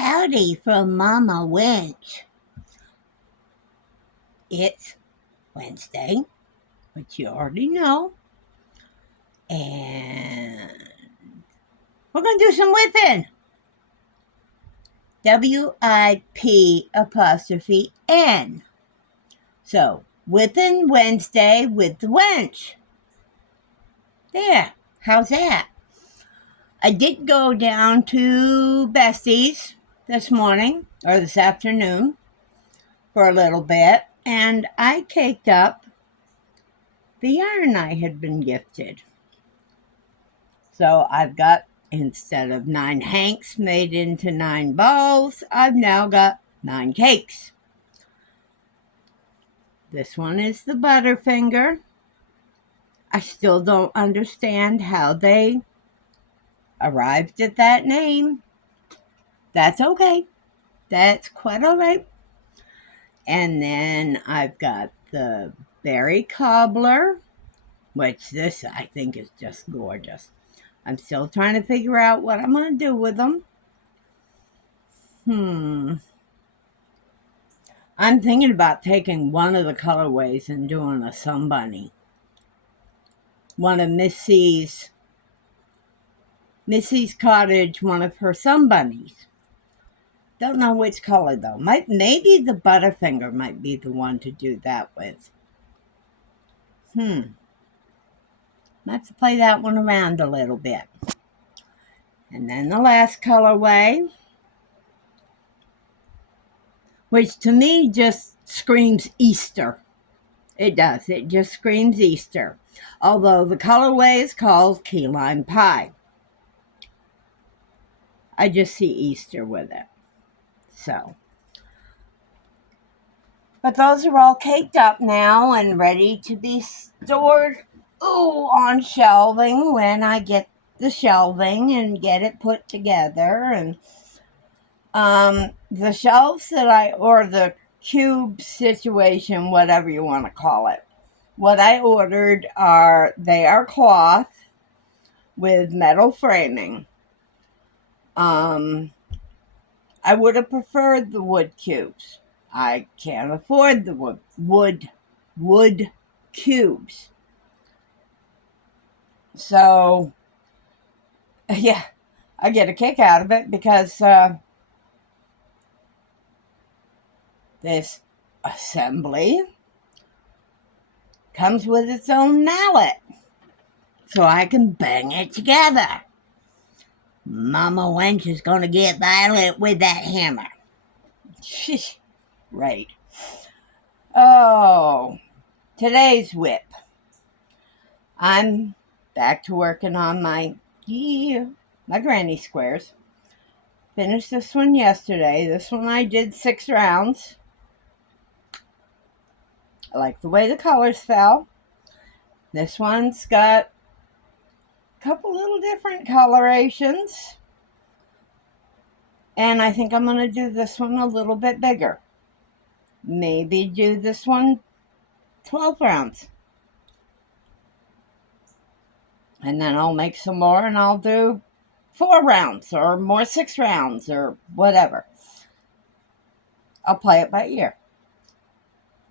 Howdy from Mama Wench. It's Wednesday, which you already know, and we're going to do some WIP'n. WIP''N. So, WIP'n Wednesday with the Wench. There, how's that? I did go down to Bestie's this morning, or this afternoon, for a little bit, and I caked up the yarn I had been gifted. So I've got, instead of 9 hanks made into 9 balls, I've now got 9 cakes. This one is the Butterfinger. I still don't understand how they arrived at that name. That's okay. That's quite all right. And then I've got the Berry Cobbler, which this I think is just gorgeous. I'm still trying to figure out what I'm going to do with them. I'm thinking about taking one of the colorways and doing a sunbunny. One of Missy's Cottage, one of her sunbunnies. Don't know which color though. Maybe the Butterfinger might be the one to do that with. Let's play that one around a little bit. And then the last colorway, which to me just screams Easter. It does. It just screams Easter. Although the colorway is called Key Lime Pie. I just see Easter with it. So. But those are all caked up now and ready to be stored on shelving when I get the shelving and get it put together. And the shelves that or the cube situation, whatever you want to call it, what I ordered they are cloth with metal framing. I would have preferred the wood cubes. I can't afford the wood cubes. So, yeah, I get a kick out of it because this assembly comes with its own mallet, so I can bang it together. Mama Wench is going to get violent with that hammer. Right. Oh, today's WIP. I'm back to working on my granny squares. Finished this one yesterday. This one I did 6 rounds. I like the way the colors fell. This one's got a couple little different colorations. And I think I'm going to do this one a little bit bigger. Maybe do this one 12 rounds. And then I'll make some more and I'll do 4 rounds or more 6 rounds or whatever. I'll play it by ear.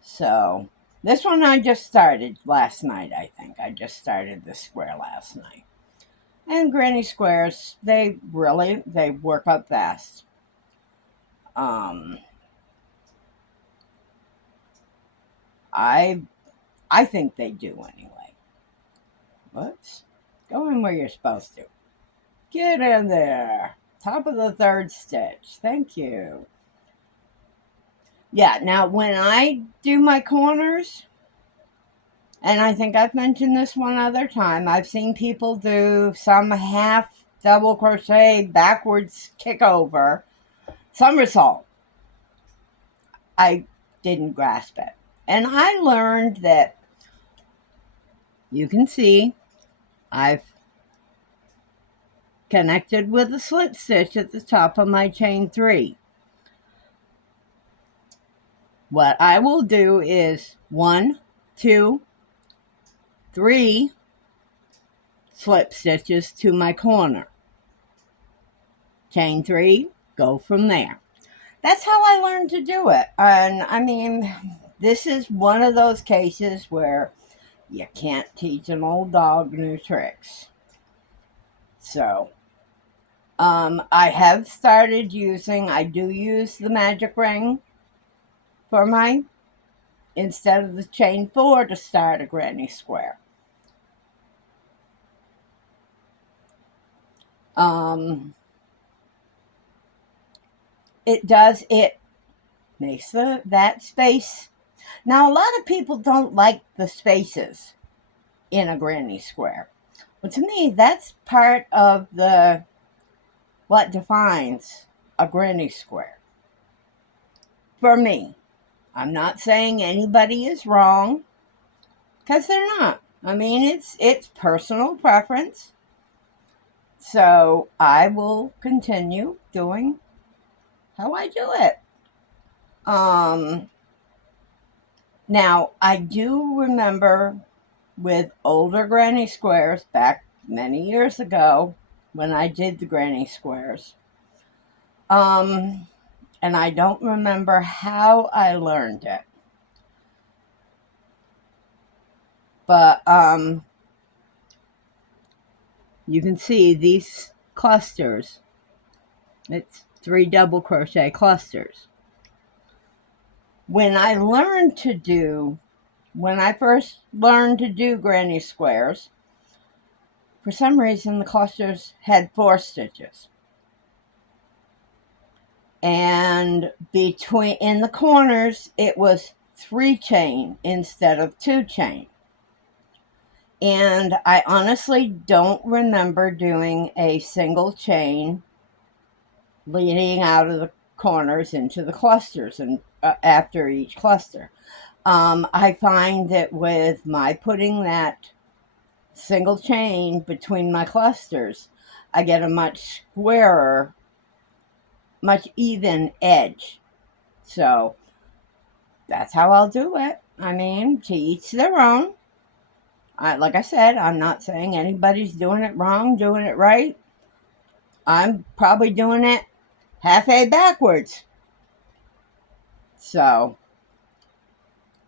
So, this one I just started last night, I think. I just started this square last night. And granny squares, they work up fast. I think they do anyway. Whoops. Go in where you're supposed to. Get in there. Top of the 3rd stitch. Thank you. Yeah, now when I do my corners, and I think I've mentioned this one other time, I've seen people do some half double crochet backwards kick over somersault. I didn't grasp it. And I learned that you can see I've connected with a slip stitch at the top of my chain 3. What I will do is 1, 2, 3 slip stitches to my corner. Chain 3, go from there. That's how I learned to do it. And I mean, this is one of those cases where you can't teach an old dog new tricks. So, I have started I do use the magic ring for instead of the chain 4 to start a granny square. It makes that space. Now, a lot of people don't like the spaces in a granny square. But to me, that's part of what defines a granny square. For me, I'm not saying anybody is wrong, because they're not. I mean, it's personal preference. So I will continue doing how I do it. Now, I do remember with older granny squares back many years ago when I did the granny squares. And I don't remember how I learned it. But you can see these clusters. It's 3 double crochet clusters. When I first learned to do granny squares, for some reason the clusters had 4 stitches. And in the corners, it was 3 chain instead of 2 chain. And I honestly don't remember doing a single chain leading out of the corners into the clusters and after each cluster. I find that with my putting that single chain between my clusters, I get a much squarer, much even edge. So that's how I'll do it. I mean, to each their own. Like I said, I'm not saying anybody's doing it wrong, doing it right. I'm probably doing it half-a backwards. So,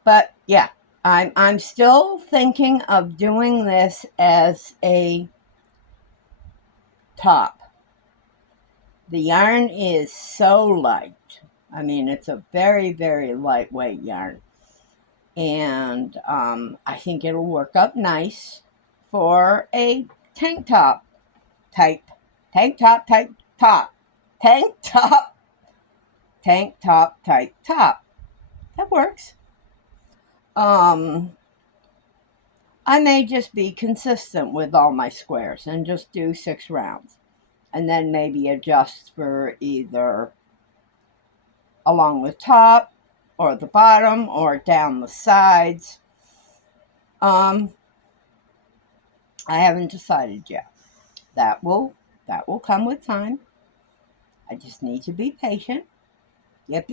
but yeah, I'm still thinking of doing this as a top. The yarn is so light. I mean, it's a very, very lightweight yarn. And I think it'll work up nice for a tank top type top. Tank top type top. That works. I may just be consistent with all my squares and just do 6 rounds. And then maybe adjust for either along the top or the bottom or down the sides. I haven't decided yet. That will come with time. I just need to be patient. Yep.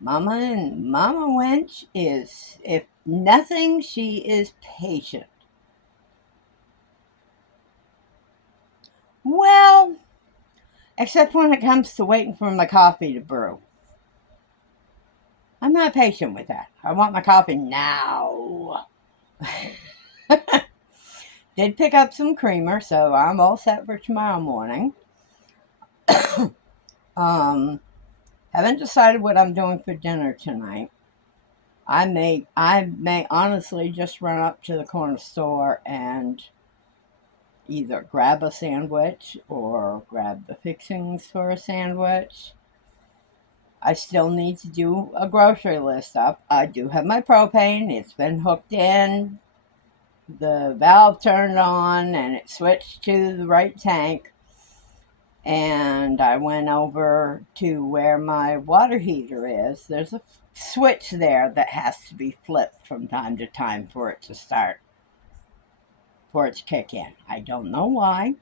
Mama Wench is, if nothing, she is patient. Well, except when it comes to waiting for my coffee to brew. I'm not patient with that. I want my coffee now. Did pick up some creamer, so I'm all set for tomorrow morning. Haven't decided what I'm doing for dinner tonight. I may honestly just run up to the corner store and either grab a sandwich or grab the fixings for a sandwich. I still need to do a grocery list up. I do have my propane. It's been hooked in. The valve turned on and it switched to the right tank. And I went over to where my water heater is. There's a switch there that has to be flipped from time to time for it to start, for it to kick in. I don't know why,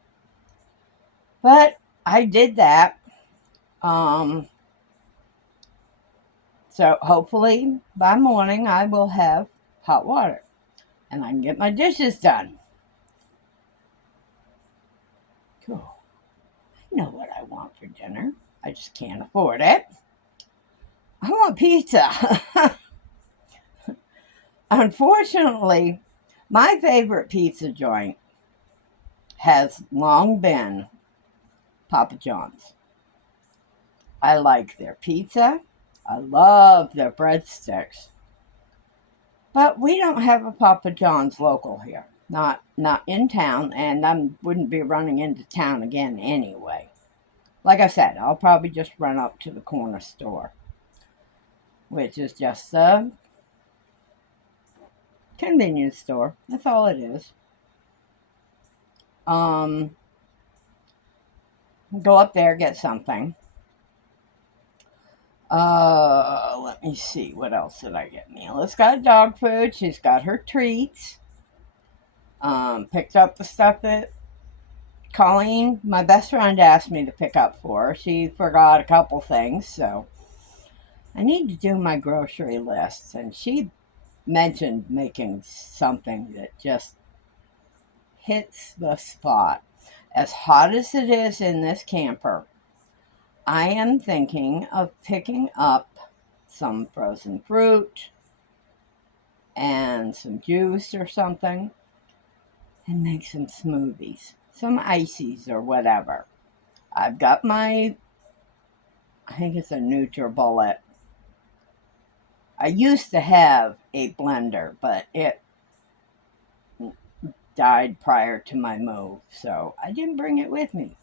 but I did that. So hopefully by morning I will have hot water and I can get my dishes done. Cool. know what I want for dinner. I just can't afford it. I want pizza. Unfortunately, my favorite pizza joint has long been Papa John's. I like their pizza. I love their breadsticks. But we don't have a Papa John's local here. Not in town, and I wouldn't be running into town again anyway. Like I said, I'll probably just run up to the corner store, which is just a convenience store. That's all it is. Go up there, get something. Let me see. What else did I get? Mila's got dog food. She's got her treats. Picked up the stuff that Colleen, my best friend, asked me to pick up for her. She forgot a couple things, so I need to do my grocery list. And she mentioned making something that just hits the spot. As hot as it is in this camper, I am thinking of picking up some frozen fruit and some juice or something and make some smoothies, some ices or whatever. I've got I think it's a NutriBullet. I used to have a blender, but it died prior to my move, so I didn't bring it with me.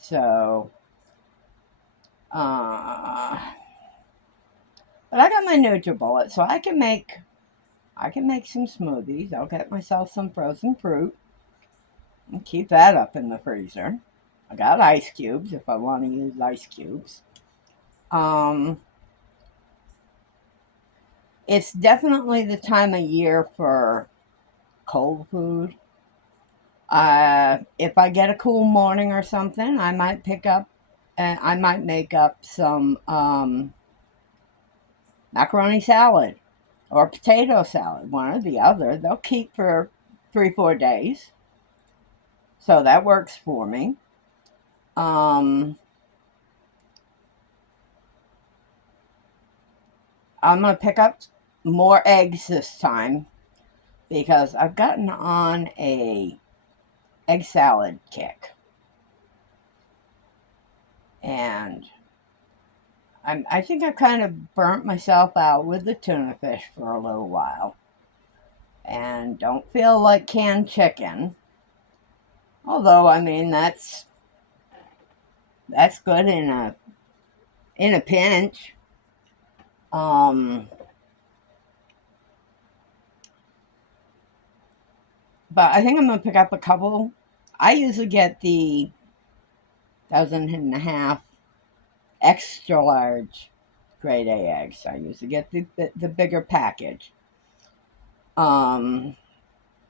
So, but I got my NutriBullet, so I can make some smoothies. I'll get myself some frozen fruit and keep that up in the freezer. I got ice cubes if I want to use ice cubes. It's definitely the time of year for cold food. If I get a cool morning or something, I might I might make up some macaroni salad or potato salad, one or the other. They'll keep for 3-4 days. So that works for me. I'm going to pick up more eggs this time because I've gotten on a egg salad kick. And I think I kind of burnt myself out with the tuna fish for a little while. And don't feel like canned chicken. Although, I mean, that's good in a pinch. But I think I'm going to pick up a couple. I usually get the 1.5 extra large grade A eggs. I usually get the bigger package. I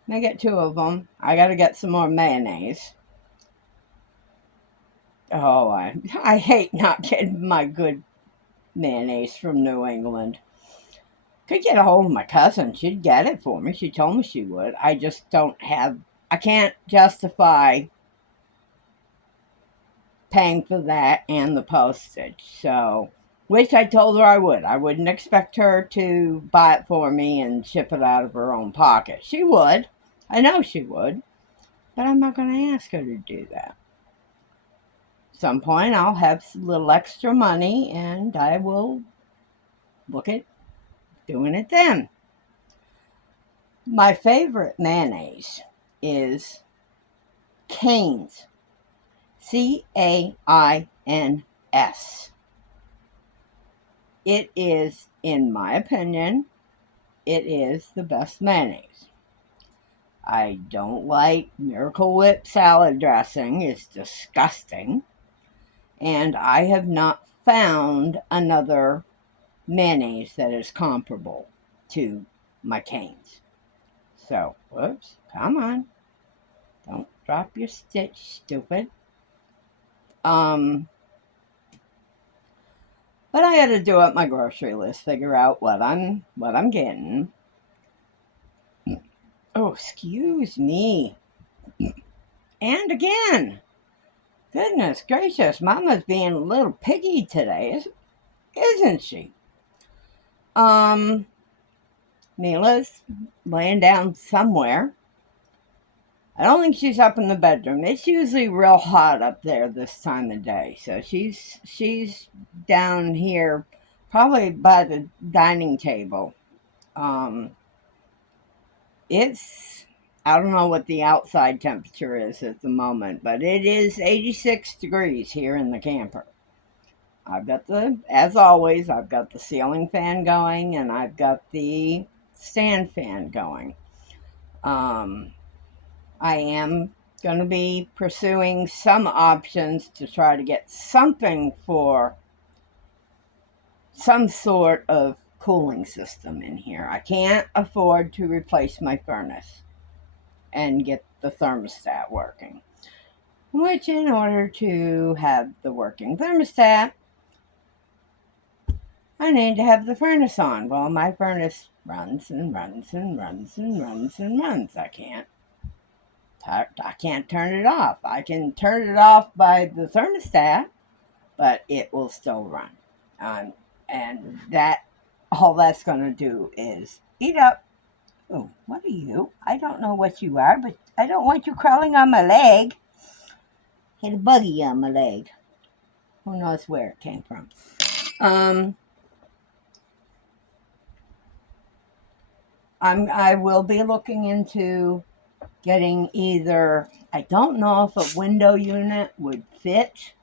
get 2 of them. I got to get some more mayonnaise. Oh, I hate not getting my good mayonnaise from New England. Could get a hold of my cousin. She'd get it for me. She told me she would. I just I can't justify paying for that and the postage. So, which I told her I would. I wouldn't expect her to buy it for me and ship it out of her own pocket. She would. I know she would. But I'm not going to ask her to do that. Some point I'll have a little extra money and I will look at doing it then. My favorite mayonnaise is Cane's. Cains. It is, in my opinion, it is the best mayonnaise. I don't like Miracle Whip salad dressing. It's disgusting. And I have not found another mayonnaise that is comparable to my Cane's. So, whoops, come on. Don't drop your stitch, stupid. But I had to do up my grocery list, figure out what I'm getting. Oh, excuse me. And again, goodness gracious, Mama's being a little piggy today, isn't she? Mila's laying down somewhere. I don't think she's up in the bedroom. It's usually real hot up there this time of day. So she's down here probably by the dining table. Um, it's, I don't know what the outside temperature is at the moment, but it is 86 degrees here in the camper. I've got as always, I've got the ceiling fan going and I've got the stand fan going. I am going to be pursuing some options to try to get something for some sort of cooling system in here. I can't afford to replace my furnace and get the thermostat working, which in order to have the working thermostat, I need to have the furnace on. Well, my furnace runs and runs and runs and runs and runs. I can't turn it off. I can turn it off by the thermostat, but it will still run. And all that's going to do is eat up. Oh, what are you? I don't know what you are, but I don't want you crawling on my leg. Hit a buggy on my leg. Who knows where it came from? I will be looking into getting either, I don't know if a window unit would fit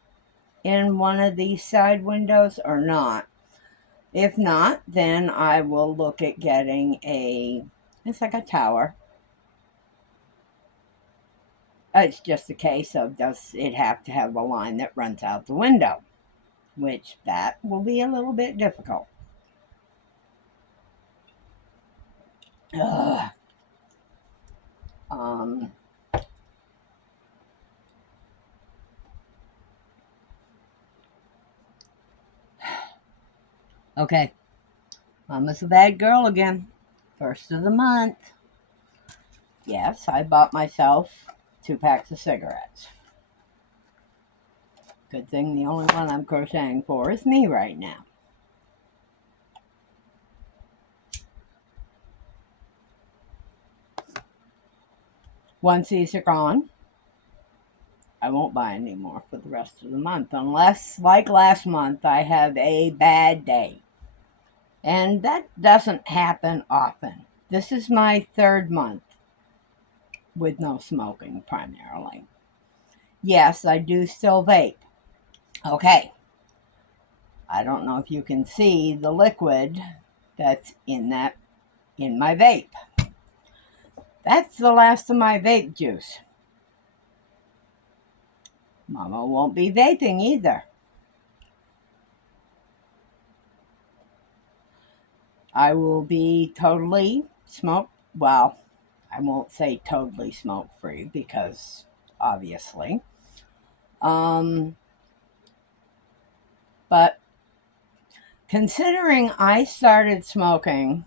in one of these side windows or not. If not, then I will look at getting it's like a tower. It's just a case of, does it have to have a line that runs out the window? Which that will be a little bit difficult. Ugh. Okay. Mama's a bad girl again. First of the month. Yes, I bought myself 2 packs of cigarettes. Good thing the only one I'm crocheting for is me right now. Once these are gone, I won't buy any more for the rest of the month, unless, like last month, I have a bad day. And that doesn't happen often. This is my 3rd month with no smoking, primarily. Yes, I do still vape. Okay. I don't know if you can see the liquid that's in my vape. That's the last of my vape juice. Mama won't be vaping either. I will be totally well, I won't say totally smoke-free because obviously. But considering I started smoking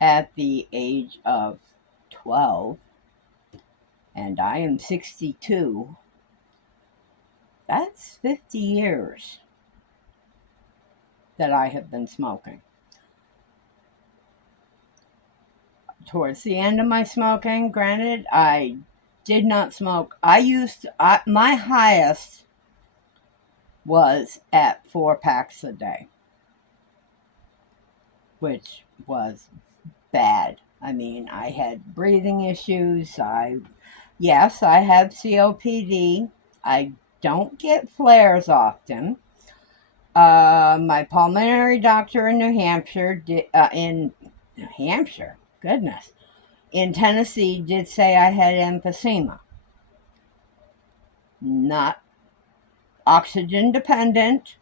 at the age of 12 and I am 62, that's 50 years that I have been smoking. Towards the end of my smoking, granted, I did not smoke. My highest was at 4 packs a day, which was bad. I mean, I had breathing issues. Yes, I have COPD. I don't get flares often. My pulmonary doctor in New Hampshire, goodness, in Tennessee did say I had emphysema. Not oxygen dependent.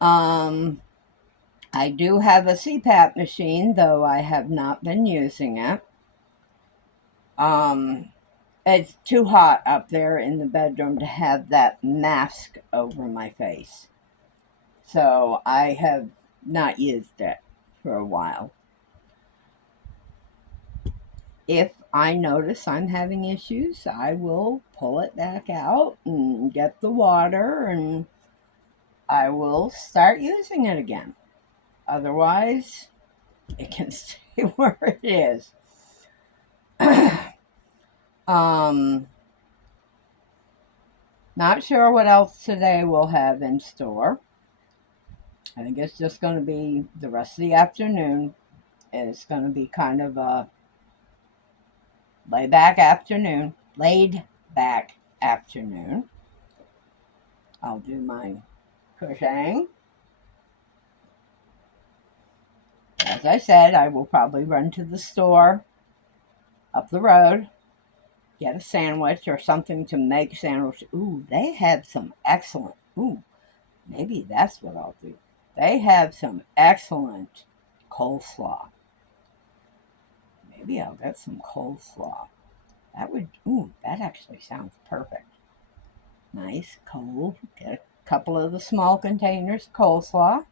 I do have a CPAP machine, though I have not been using it. It's too hot up there in the bedroom to have that mask over my face. So I have not used it for a while. If I notice I'm having issues, I will pull it back out and get the water, and I will start using it again. Otherwise, it can stay where it is. Not sure what else today we'll have in store. I think it's just going to be the rest of the afternoon. It's going to be kind of a laid back afternoon. I'll do my crocheting. As I said, I will probably run to the store up the road, get a sandwich or something to make sandwich. Ooh, they have some excellent. Ooh, maybe that's what I'll do. They have some excellent coleslaw. Maybe I'll get some coleslaw. That actually sounds perfect. Nice, cold. Get a couple of the small containers of coleslaw.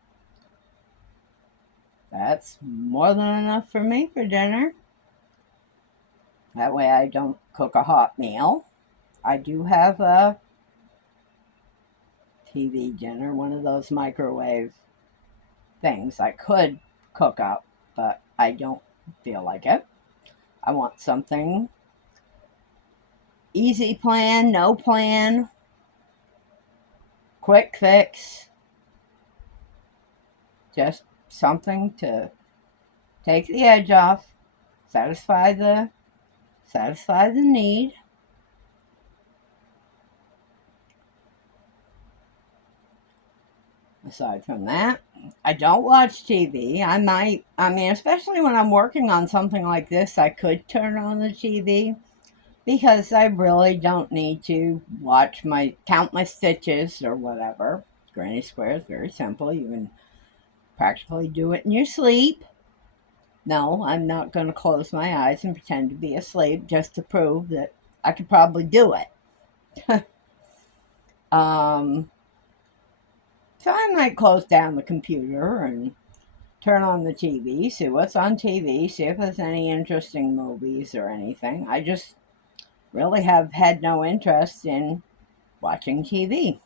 That's more than enough for me for dinner. That way I don't cook a hot meal. I do have a TV dinner, one of those microwave things I could cook up, but I don't feel like it. I want something easy plan, no plan, quick fix, just something to take the edge off, satisfy the need. Aside from that, I don't watch TV. Especially when I'm working on something like this, I could turn on the TV because I really don't need to count my stitches or whatever. Granny square is very simple. You can practically do it in your sleep. No, I'm not going to close my eyes and pretend to be asleep just to prove that I could probably do it. So I might close down the computer and turn on the TV, see what's on TV, see if there's any interesting movies or anything. I just really have had no interest in watching TV.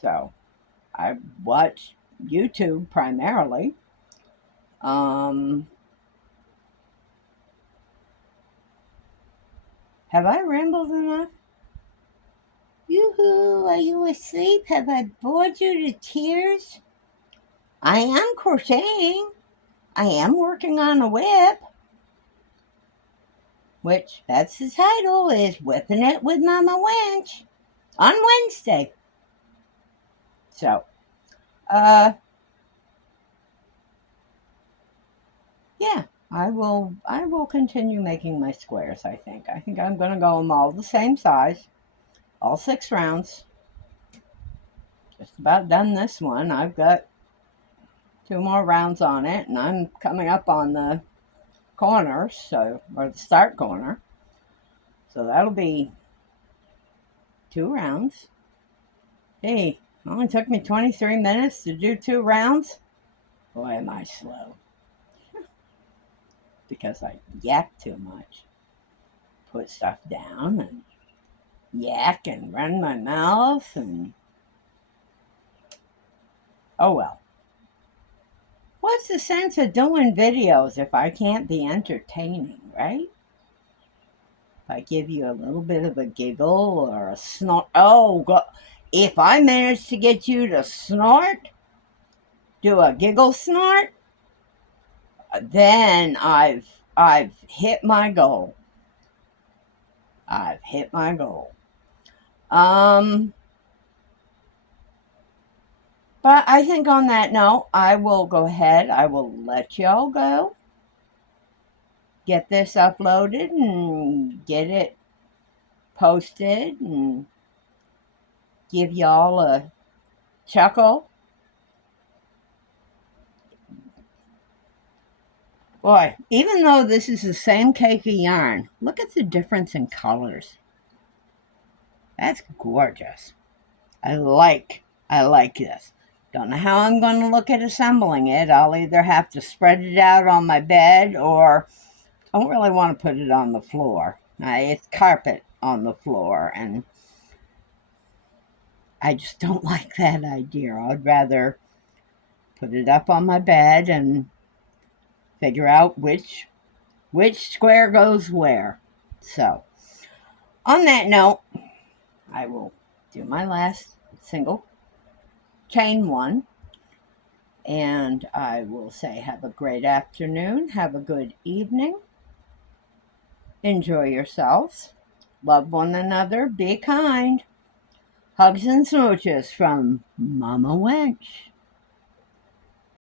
So I watch YouTube primarily. Have I rambled enough? Yoo-hoo, are you asleep? Have I bored you to tears? I am crocheting. I am working on a whip. Which, that's the title, is Whipping It with Mama Wench on Wednesday. So, yeah, I will continue making my squares, I think. I think I'm going to go them all the same size, all 6 rounds. Just about done this one. I've got 2 more rounds on it, and I'm coming up on the corners, or the start corner. So that'll be 2 rounds. Hey, it only took me 23 minutes to do 2 rounds. Boy, am I slow. Because I yak too much. Put stuff down and yak and run my mouth and... Oh well. What's the sense of doing videos if I can't be entertaining, right? If I give you a little bit of a giggle or a snort... Oh, God. If I manage to get you to snort, do a giggle snort, then I've hit my goal. I've hit my goal. But I think on that note, I will go ahead. I will let y'all go. Get this uploaded and get it posted and give y'all a chuckle. Boy, even though this is the same cake of yarn, look at the difference in colors. That's gorgeous. I like this. Don't know how I'm going to look at assembling it. I'll either have to spread it out on my bed or don't really want to put it on the floor. It's carpet on the floor, and I just don't like that idea. I'd rather put it up on my bed and figure out which square goes where. So, on that note, I will do my last single chain one, and I will say have a great afternoon, have a good evening, enjoy yourselves, love one another, be kind. Hugs and smooches from Mama Wench.